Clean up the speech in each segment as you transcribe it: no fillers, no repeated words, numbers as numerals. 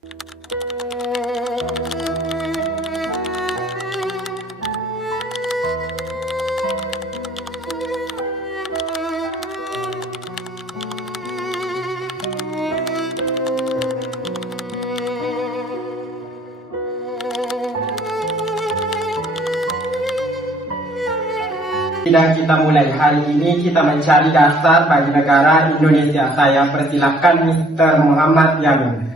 Sidang kita mulai. Hari ini kita mencari dasar bagi negara Indonesia. Saya persilahkan Mr. Muhammad Yamin.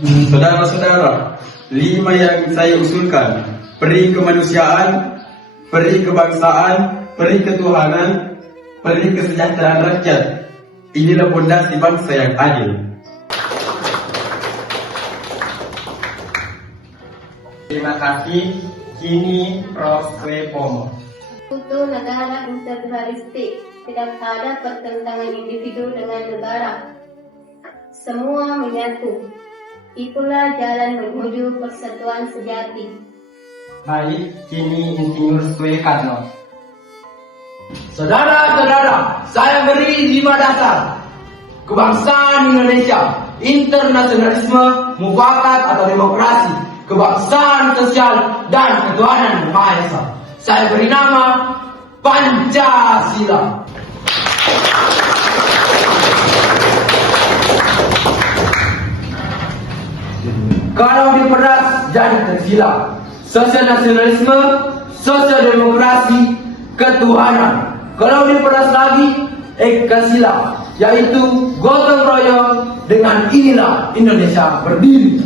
Saudara-saudara, 5 yang saya usulkan: peri kemanusiaan, peri kebangsaan, peri ketuhanan, peri kesejahteraan rakyat. Inilah fondasi bangsa yang adil. Terima kasih. Kini Prof. Wepomo. Untuk negara integralistik, tidak ada pertentangan individu dengan negara. Semua menyatu. Itulah jalan menuju persatuan sejati. Baik, kini Insinyur Soekarno. Saudara-saudara, saya beri 5 dasar: kebangsaan Indonesia, internasionalisme, mufakat atau demokrasi, kebangsaan sosial, dan ketuhanan yang Maha Esa. Saya beri nama Pancasila. Kalau diperas jadi tersilang. Sosial nasionalisme, sosial demokrasi, ketuhanan. Kalau diperas lagi, Ekasila, yaitu gotong royong. Dengan inilah Indonesia berdiri.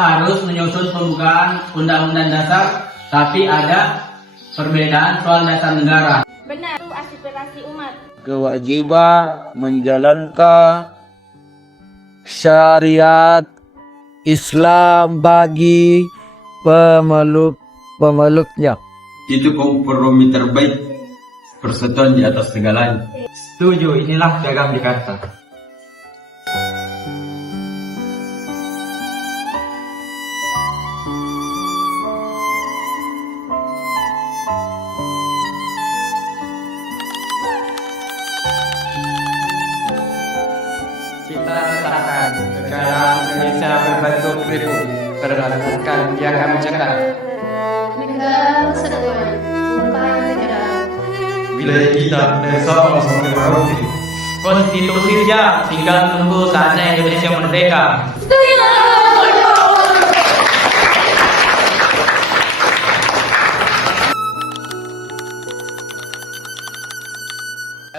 Harus menyusun pembukaan Undang-Undang Dasar, tapi ada perbedaan soal dasar negara. Benar, itu aspirasi umat. Kewajiban menjalankan syariat Islam bagi pemeluknya. Itu kompromi terbaik, persatuan di atas segalanya. Setuju, inilah piagam Jakarta. Kita letakkan negara Indonesia berbentuk republik berdasarkan piagam Jakarta. Negara persatuan, Sumpah Negara. Wilayah kita sama sama Merauke. Konstitusi siap, tinggal tunggu saatnya Indonesia merdeka.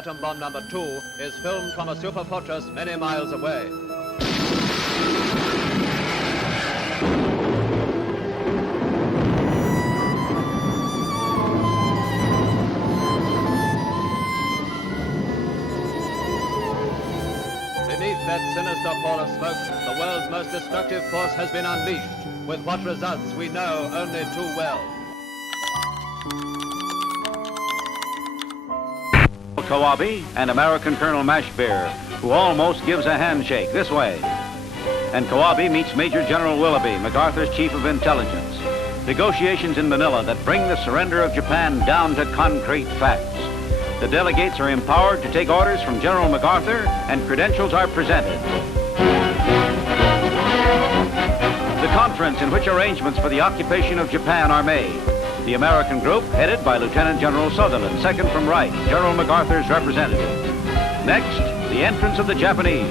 Atom bomb number 2 is filmed from a super fortress many miles away. Beneath that sinister pall of smoke, the world's most destructive force has been unleashed, with what results we know only too well. Kawabi and American Colonel Mashbear, who almost gives a handshake this way. And Kawabi meets Major General Willoughby, MacArthur's Chief of Intelligence. Negotiations in Manila that bring the surrender of Japan down to concrete facts. The delegates are empowered to take orders from General MacArthur, and credentials are presented. The conference in which arrangements for the occupation of Japan are made. The American group, headed by Lieutenant General Sutherland, second from right, General MacArthur's representative. Next, the entrance of the Japanese.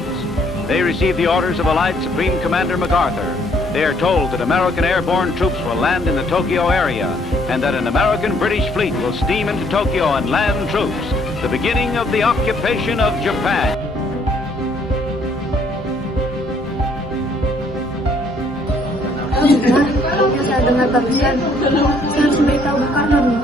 They receive the orders of Allied Supreme Commander MacArthur. They are told that American airborne troops will land in the Tokyo area, and that an American-British fleet will steam into Tokyo and land troops. The beginning of the occupation of Japan. Saya dengar bagian, saya sudah tahu kanan.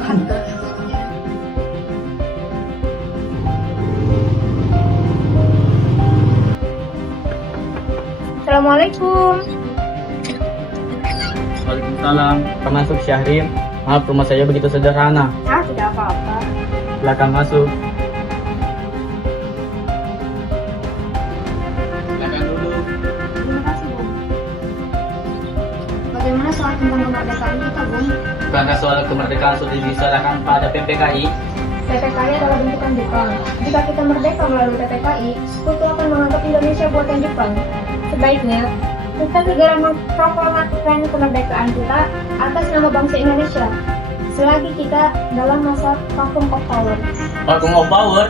Assalamualaikum. Waalaikumsalam. Termasuk Syahrim. Maaf, rumah saya begitu sederhana. Tidak apa-apa. Silakan masuk. Silakan dulu. Terima kasih, Bu. Bagaimana soal tentang kemerdekaan kita, Bung. Bukankah soal kemerdekaan sudah diserahkan pada PPKI? PPKI adalah bentukan Jepang. Jika kita merdeka melalui PPKI, sekutu akan menganggap Indonesia buatan Jepang. Sebaiknya, kita segera memproklamasikan kemerdekaan kita atas nama bangsa Indonesia. Selagi kita dalam masa vacuum of power. Vacuum of power?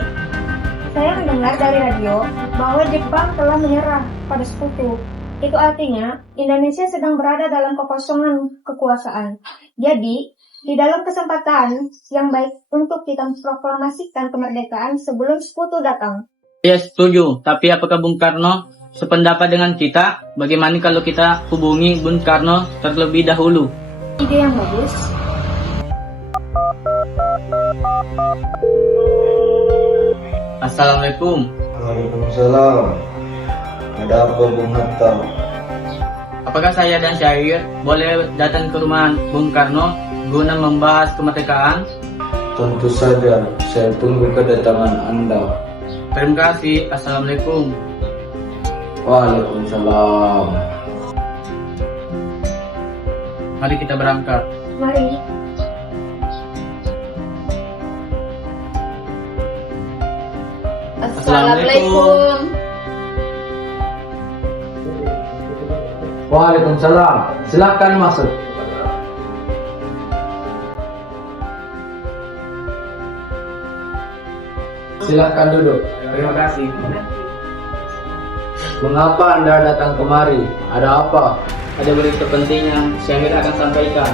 Saya mendengar dari radio bahwa Jepang telah menyerah pada sekutu. Itu artinya Indonesia sedang berada dalam kekosongan kekuasaan. Jadi, di dalam kesempatan yang baik untuk kita memproklamasikan kemerdekaan sebelum sekutu datang. Ya setuju, tapi apakah Bung Karno sependapat dengan kita? Bagaimana kalau kita hubungi Bung Karno terlebih dahulu? Ide yang bagus. Assalamualaikum. Waalaikumsalam. Ada apa Bung Hatta? Apakah saya dan Syahir boleh datang ke rumah Bung Karno guna membahas kemerdekaan? Tentu saja, saya tunggu kedatangan Anda. Terima kasih. Assalamualaikum. Waalaikumsalam. Mari kita berangkat. Mari. Assalamualaikum. Waalaikumsalam. Silakan masuk. Silakan duduk. Terima kasih. Mengapa Anda datang kemari? Ada apa? Ada berita penting yang Syahir akan sampaikan.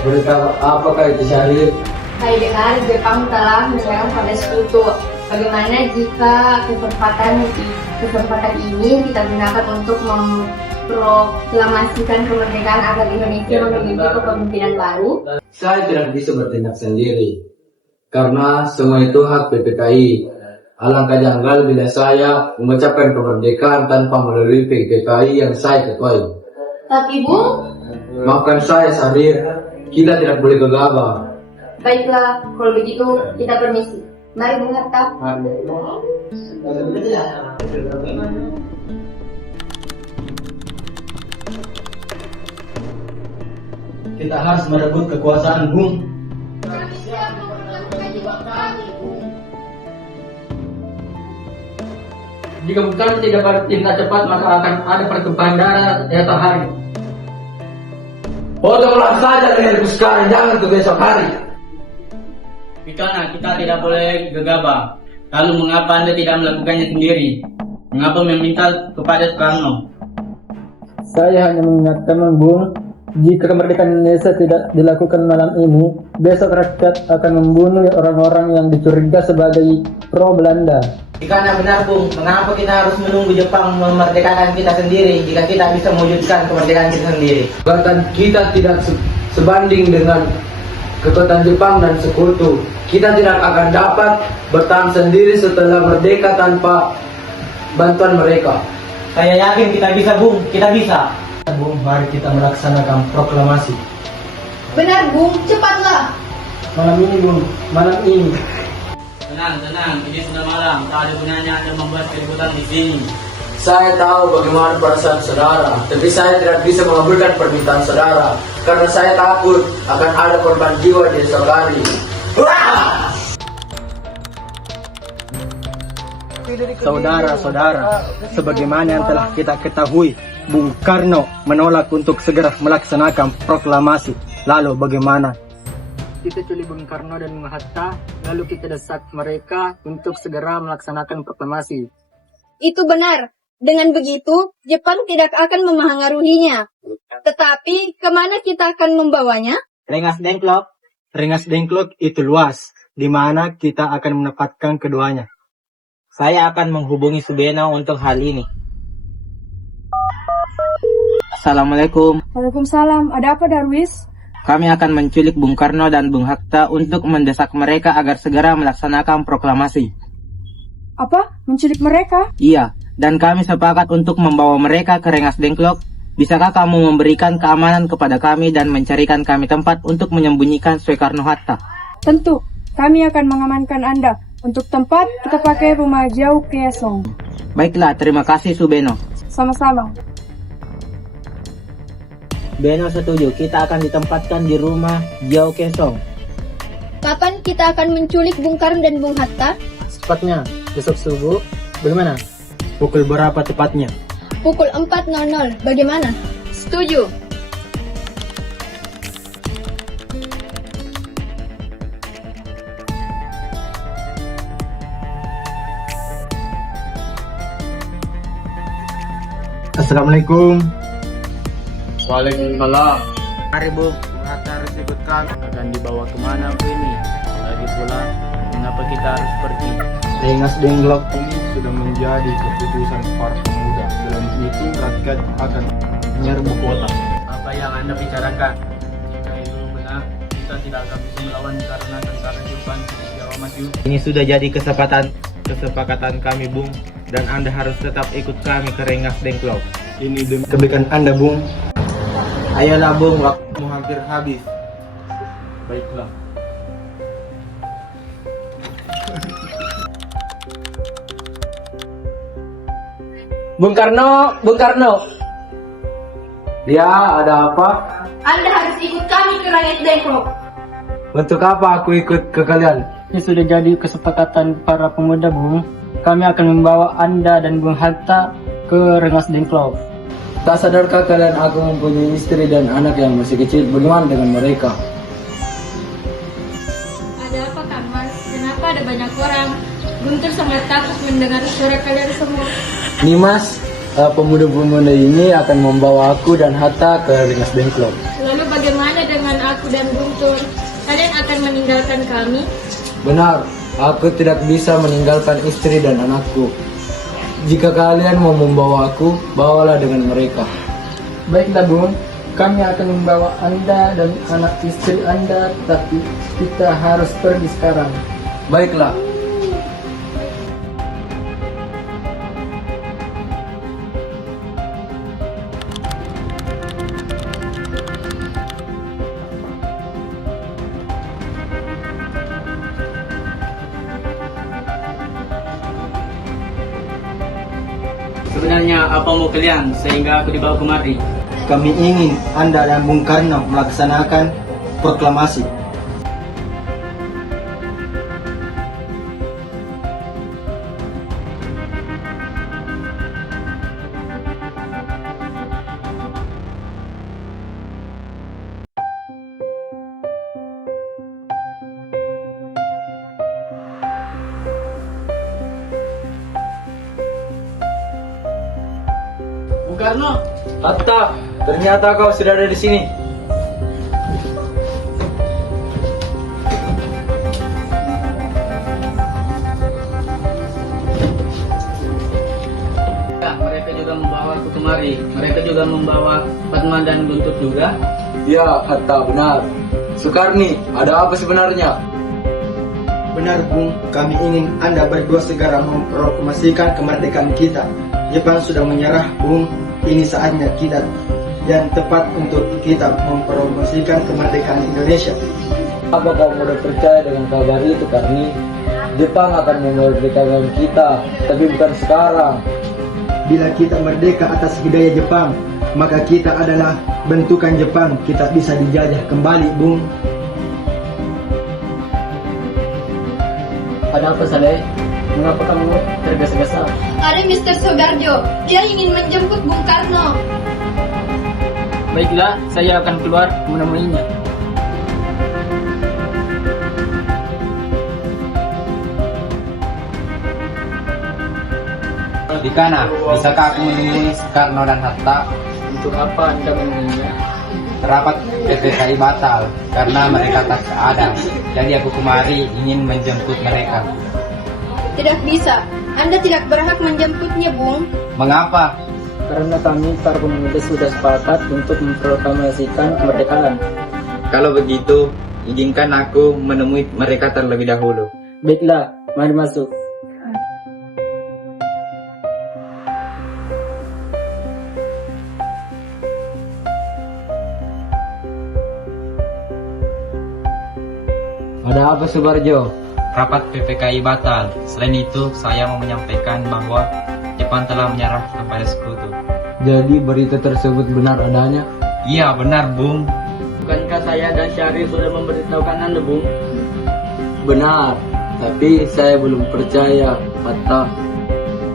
Berita apakah itu Syahir? Saya dengar Jepang telah menyerang pada sekutu. Bagaimana jika kesempatan ini kita gunakan untuk memproklamasikan kemerdekaan agar Indonesia memiliki kepemimpinan baru? Saya tidak bisa bertindak sendiri. Karena semua itu hak PPKI. Alangkah janggal bila saya mengucapkan kemerdekaan tanpa melalui PPKI yang saya ketuai. Tapi Bung, Maafkan saya Syahir, kita tidak boleh gegabah. baiklah kalau begitu kita permisi. Mari Bung Hatta. Kita harus merebut kekuasaan, Bung. Jika Bung Karno tidak bertindak cepat, maka akan ada pertumpahan darah esok hari. Potonglah saja leherku sekarang, jangan ke besok hari. Karena kita tidak boleh gegabah. Lalu mengapa Anda tidak melakukannya sendiri? Mengapa meminta kepada Soekarno? Saya hanya mengingatkan Bung, jika kemerdekaan Indonesia tidak dilakukan malam ini, besok rakyat akan membunuh orang-orang yang dicurigai sebagai pro Belanda. Karena benar Bung, mengapa kita harus menunggu Jepang memerdekakan kita sendiri jika kita bisa mewujudkan kemerdekaan kita sendiri? Kekuatan kita tidak sebanding dengan kekuatan Jepang dan sekutu. Kita tidak akan dapat bertahan sendiri setelah merdeka tanpa bantuan mereka. Saya yakin kita bisa Bung, kita bisa. Bung, mari kita melaksanakan proklamasi. Benar Bung, cepatlah. Malam ini Bung, malam ini. Tenang, ini sudah malam. Tak ada gunanya Anda membuat keributan di sini. Saya tahu bagaimana perasaan saudara, tapi saya tidak bisa mengabulkan permintaan saudara karena saya takut akan ada korban jiwa di esok hari. Saudara-saudara, sebagaimana yang telah kita ketahui, Bung Karno menolak untuk segera melaksanakan proklamasi. Lalu bagaimana? Kita culik Bung Karno dan Bung Hatta, lalu kita desak mereka untuk segera melaksanakan proklamasi. Itu benar. Dengan begitu, Jepang tidak akan mempengaruhinya. Tetapi, kemana kita akan membawanya? Rengas Dengklok itu luas, di mana kita akan menempatkan keduanya. Saya akan menghubungi Subeno untuk hal ini. Assalamualaikum. Waalaikumsalam. Ada apa Darwis? Kami akan menculik Bung Karno dan Bung Hatta untuk mendesak mereka agar segera melaksanakan proklamasi. Apa? Menculik mereka? Iya, dan kami sepakat untuk membawa mereka ke Rengas Dengklok. Bisakah kamu memberikan keamanan kepada kami dan mencarikan kami tempat untuk menyembunyikan Soekarno-Hatta? Tentu. Kami akan mengamankan Anda. Untuk tempat, kita pakai rumah jauh Kiesong. Baiklah, terima kasih Subeno. Sama-sama. Beno setuju, kita akan ditempatkan di rumah Jiao Kesong. Kapan kita akan menculik Bung Karno dan Bung Hatta? Sepatnya, besok subuh. Bagaimana? Pukul berapa tepatnya? Pukul 4.00. Bagaimana? Setuju. Assalamualaikum. Waalaikumsalam. Mari Bung, Hatta harus ikut kami. Akan dibawa kemana Bu ini? Lagi pula, mengapa kita harus pergi? Rengas Dengklok ini sudah menjadi keputusan para pemuda. Dalam itu rakyat akan menyerbu kota. Apa yang Anda bicarakan? Jika itu benar, kita tidak akan bisa melawan karena tentara Jepang di Jawa Maju. Ini sudah jadi kesepakatan kami Bung, dan Anda harus tetap ikut kami ke Rengas Dengklok. Ini demi kebaikan Anda, Bung. Ayolah Bung, waktumu hampir habis. Baiklah. Bung Karno. Ya, ada apa? Anda harus ikut kami ke Rengas Dengklok. Untuk apa aku ikut ke kalian? Ini sudah jadi kesepakatan para pemuda Bung. Kami akan membawa Anda dan Bung Hatta ke Rengas Dengklok. Tak sadarkah kalian aku mempunyai istri dan anak yang masih kecil? Bagaimana dengan mereka? Ada apa Kamal? Kenapa ada banyak orang? Guntur sangat takut mendengar suara kalian semua. Nimas, pemuda-pemuda ini akan membawa aku dan Hatta ke Rengas Dengklok. Lalu bagaimana dengan aku dan Guntur? Kalian akan meninggalkan kami? Benar, aku tidak bisa meninggalkan istri dan anakku. Jika kalian mau membawa aku, bawalah dengan mereka. Baiklah, Bung. Kami akan membawa Anda dan anak istri Anda, tapi kita harus pergi sekarang. Baiklah. Sebenarnya apa mau kalian sehingga aku dibawa kemari? Kami ingin Anda dan Bung Karno melaksanakan proklamasi. Bung Karno, Hatta, ternyata kau sudah ada di sini. ya, mereka juga membawa aku kemari. Mereka juga membawa Fatma dan Guntur juga. Ya, Hatta, benar. Sukarni, ada apa sebenarnya? Benar, Bung. Kami ingin Anda berdua segera memproklamasikan kemerdekaan kita. Jepang sudah menyerah, Bung. Ini saatnya kita yang tepat untuk kita mempromosikan kemerdekaan Indonesia. Apa kau mudah percaya dengan kabar itu, Karni? Jepang akan memerdekakan kita, tapi bukan sekarang. Bila kita merdeka atas hidayah Jepang, maka kita adalah bentukan Jepang. Kita bisa dijajah kembali, Bung. Ada apa, Saleh? Mengapa kamu tergesa-gesa? Ada Mr. Sogarjo. Dia ingin menjemput Bung Karno. Baiklah, saya akan keluar menemuinya. Dikana, bisakah aku menemui Soekarno dan Hatta? Untuk apa Anda menemuinya? Rapat PPKI batal karena mereka tak ada. Jadi aku kemari ingin menjemput mereka. Tidak bisa. Anda tidak berhak menjemputnya, Bung. Mengapa? Karena kami para pemuda sudah sepakat untuk memproklamasikan kemerdekaan. Kalau begitu, izinkan aku menemui mereka terlebih dahulu. Baiklah, mari masuk. Ada apa, Subarjo? Rapat PPKI batal. Selain itu, saya mau menyampaikan bahwa Jepang telah menyerah kepada sekutu. Jadi berita tersebut benar adanya? Iya benar Bung. Bukankah saya dan Syahrir sudah memberitahukan Anda, Bung? Benar, tapi saya belum percaya, Hatta.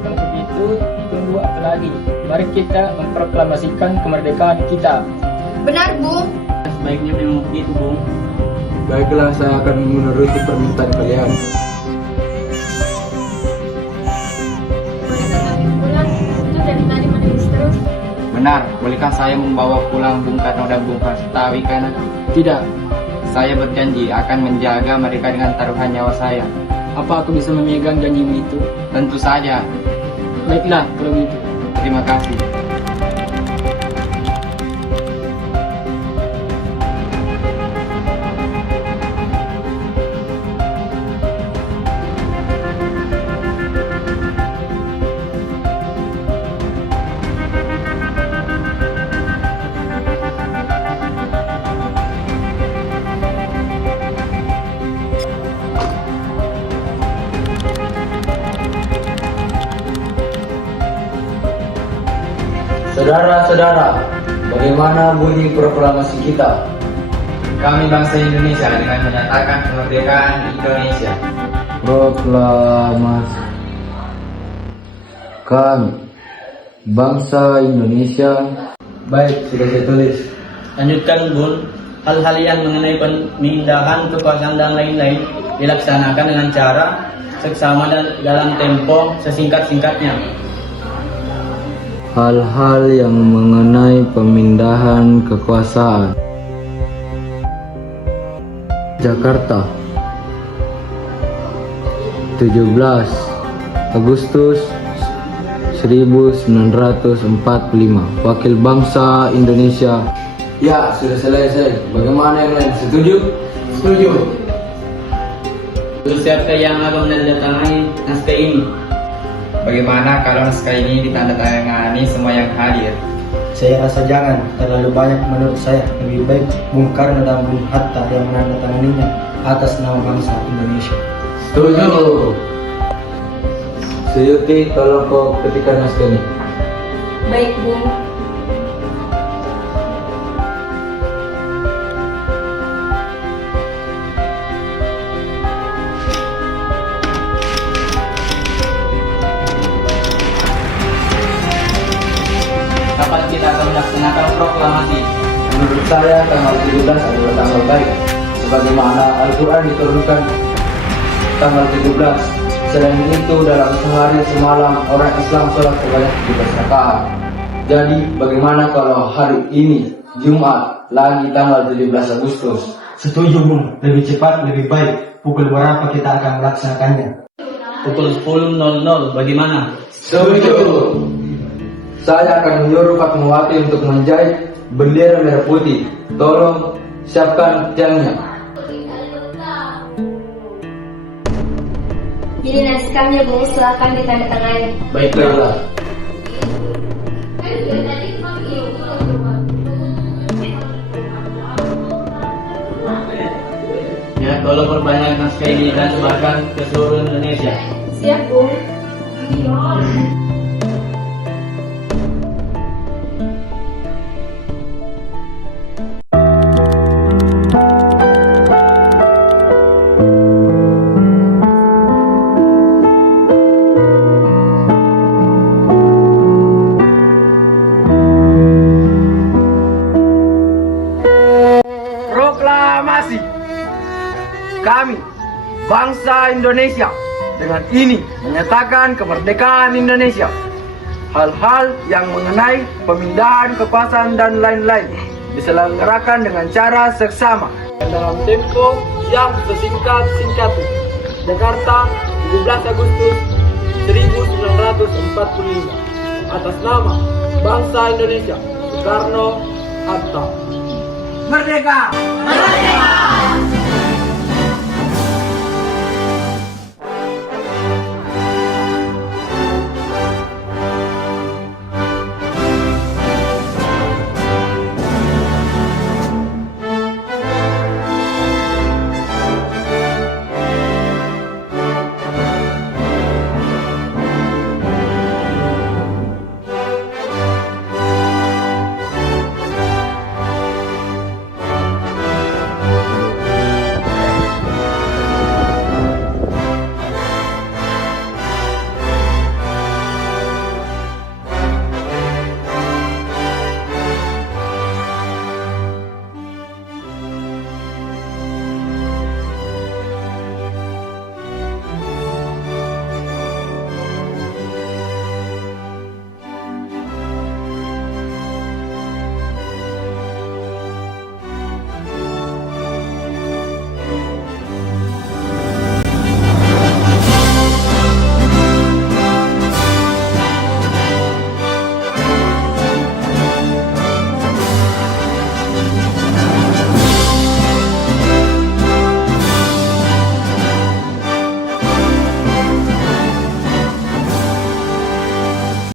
Kalau begitu, tunggu apa lagi? Mari kita memproklamasikan kemerdekaan kita. Benar, Bung. Sebaiknya memang begitu, Bung. Baiklah, saya akan menuruti permintaan kalian. Bulan, itu dari tadi menangis terus. Benar, bolehkah saya membawa pulang Bung Karno dan Bung Hatta Wicana? Tidak, Saya berjanji akan menjaga mereka dengan taruhan nyawa saya. apa aku bisa memegang janjimu itu? Tentu saja. Baiklah, kalau begitu. Terima kasih. Saudara-saudara, bagaimana bunyi proklamasi kita? Kami bangsa Indonesia dengan menyatakan kemerdekaan Indonesia. Proklamasi kami, bangsa Indonesia. Baik, sudah saya tulis. Lanjutkan, Bun. Hal-hal yang mengenai pemindahan kekuasaan dan lain-lain dilaksanakan dengan cara seksama dan dalam tempo sesingkat-singkatnya. Hal-hal yang mengenai pemindahan kekuasaan. Jakarta, 17 Agustus 1945. Wakil bangsa Indonesia. Ya, sudah selesai. Bagaimana yang lain? Setuju? Setuju. Terus siapa yang akan menandatangani naskah ini? Bagaimana kalau naskah ini ditandatangani semua yang hadir? Saya rasa jangan, terlalu banyak menurut saya. Lebih baik Bung Karno dan Bung Hatta yang menandatanganinya atas nama bangsa Indonesia. Setuju. Suyuti, tolong kau ketikkan naskah ini. Baik, Bung. Kapan kita akan melaksanakan proklamasi? Menurut saya tanggal 17 adalah tanggal baik, sebagaimana Al-Quran diturunkan tanggal 17. Selain itu dalam sehari semalam orang Islam sholat sebanyak 17 rakaat. Jadi bagaimana kalau hari ini Jumat lagi tanggal 17 Agustus? Setuju, Bung. Lebih cepat, lebih baik. Pukul berapa kita akan melaksanakannya? Pukul 10.00, bagaimana? Setuju. Saya akan menyuruh Fatmawati untuk menjahit bendera merah putih. Tolong siapkan tiangnya. Ini naskahnya, Bung. Silakan ditandatangani. Baiklah. Ya, tolong perbanyak naskah ini dan sebarkan ke seluruh Indonesia. Siap, Bung. Proklamasi kami, bangsa Indonesia, dengan ini menyatakan kemerdekaan Indonesia. Hal-hal yang mengenai pemindahan kekuasaan dan lain-lain diselenggarakan dengan cara seksama dalam tempo yang sesingkat-singkatnya. Jakarta, 17 Agustus 1945. Atas nama bangsa Indonesia, Soekarno Hatta. Merdeka! Merdeka!